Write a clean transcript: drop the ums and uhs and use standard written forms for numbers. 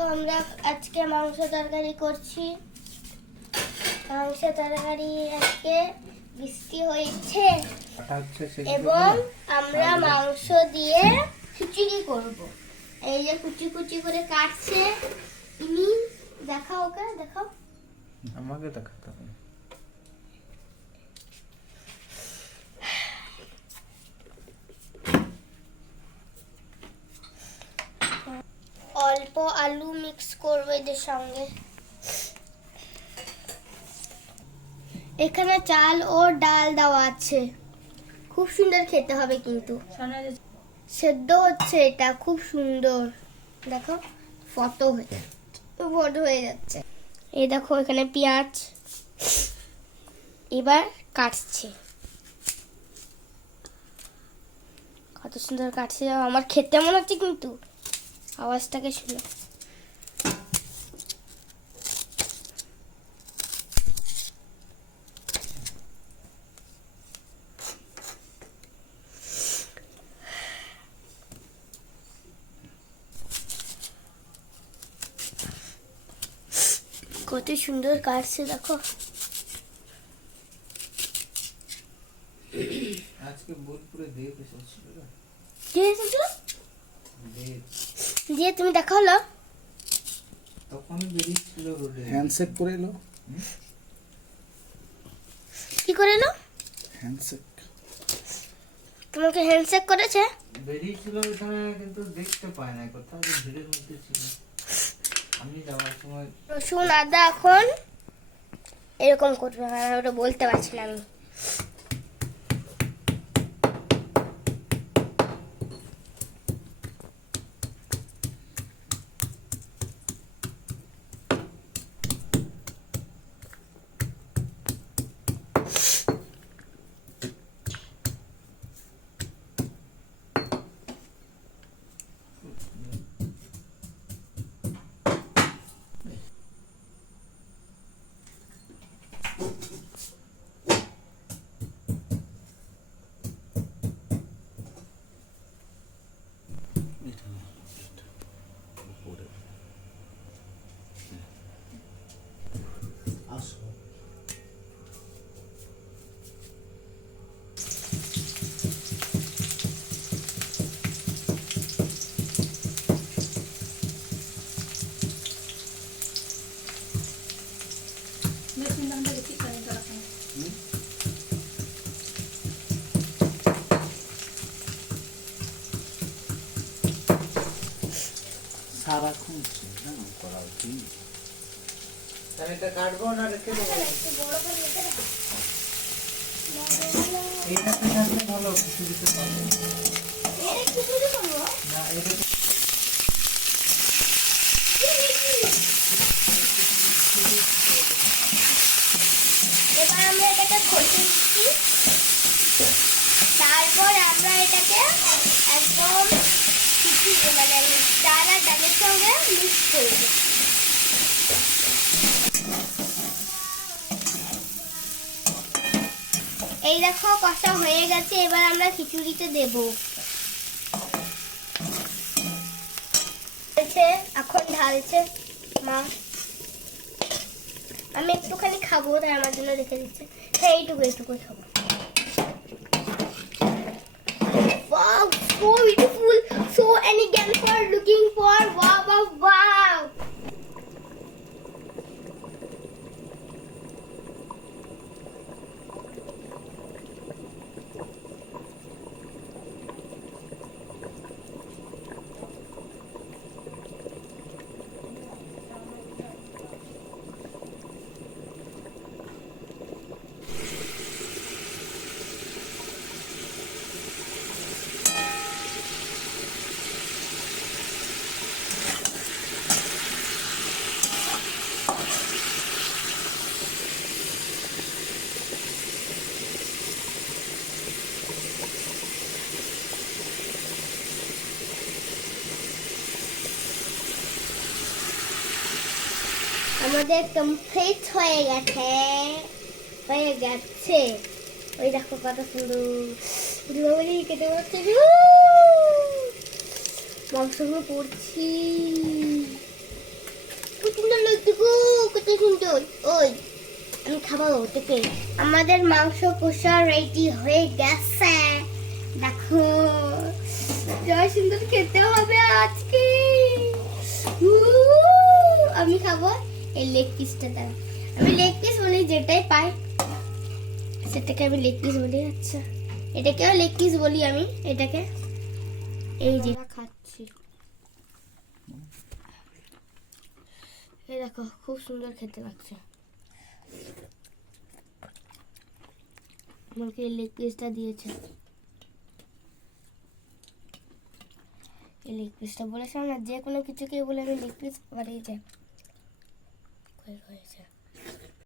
দেখো আমরা আজকে মাংস তরকারি করছি। মাংস তরকারি আজকে বৃষ্টি হয়েছে এবং আমরা মাংস দিয়ে খিচুড়ি করব। এই যে কুচি কুচি করে কাটছে ইনি। দেখাও ওকে, দেখাও। আমাকে দেখাতে হবে। অল্প আলু মিক্স করবো এদের সঙ্গে। এখানে চাল ও ডাল দেওয়া আছে, খুব সুন্দর খেতে হবে কিন্তু। সেদ্ধ হচ্ছে, এটা খুব সুন্দর। দেখো ফটো হয়ে যাচ্ছে। এই দেখো এখানে পেঁয়াজ এবার কাটছে, কত সুন্দর কাটছে। আমার খেতে মনে হচ্ছে কিন্তু, আওয়াজটাকে শুনো। কত সুন্দর কাটছে দেখো। আজকে বোলপুরে দেব এসেছিল না? কে এসেছিল? দেব। দিয়ে তুমি দেখা হলো? তখন বেরিয়েছিল রোডে। হ্যান্ডশেক করে এলো। কি করে এলো? হ্যান্ডশেক। তোমাকে হ্যান্ডশেক করেছে? বেরিয়েছিল এখানে, কিন্তু দেখতে পায় না, কোথাও ভিড়ের মধ্যে ছিল। আমি যাওয়ার সময় রসুন আদা এখন এরকম করবে, ওটা বলতে পারছি না আমি। সারাক্ষণ করা উচিত। তাহলে এটা কাটবো না রেখে দেবো? এইটা থাকলে ভালো, কিছু দিতে পারবো না। এটা এবার আমরা এটাকে ঘষে দিচ্ছি, তারপর আমরা এটাকে একদম মানে ডাল আর ডালের সঙ্গে মিক্স করবো। এই দেখো কষা হয়ে গেছে, এবার আমরা খিচুড়িতে দেব। এখন ঢালছে মা। আমি একটুখানি খাবো, তাই আমার জন্য রেখে দিচ্ছে। হ্যাঁ এইটুকু খাবো। Wow, so beautiful, so elegant for looking for. Wow, wow, wow. আমাদের কমপ্লিট হয়ে গেছে। ওই দেখো কত সুন্দর দীপাবলি কেটে যাচ্ছে, মাংসগুলো পড়ছি। খাবো থেকে। আমাদের মাংস কষা রেডি হয়ে গেছে, দেখো যা সুন্দর খেতে হবে আজকে। আমি খাবো এই লেগ পিসটা। দ্বারা আমি লেগ পিস বলি, যেটাই পাই সেটাকে আমি লেগ পিস বলি। আচ্ছা, এটাকেও লেগ পিস বলি আমি এটাকে। এই যে খাচ্ছি, এই দেখো খুব সুন্দর খেতে লাগছে। আমাকে এই লেগ পিসটা দিয়েছে, এই লেগ পিসটা বলেছিলাম না, যে কোনো কিছুকে বলে আমি লেগ পিস বাড়িয়ে যায় হয়েছে।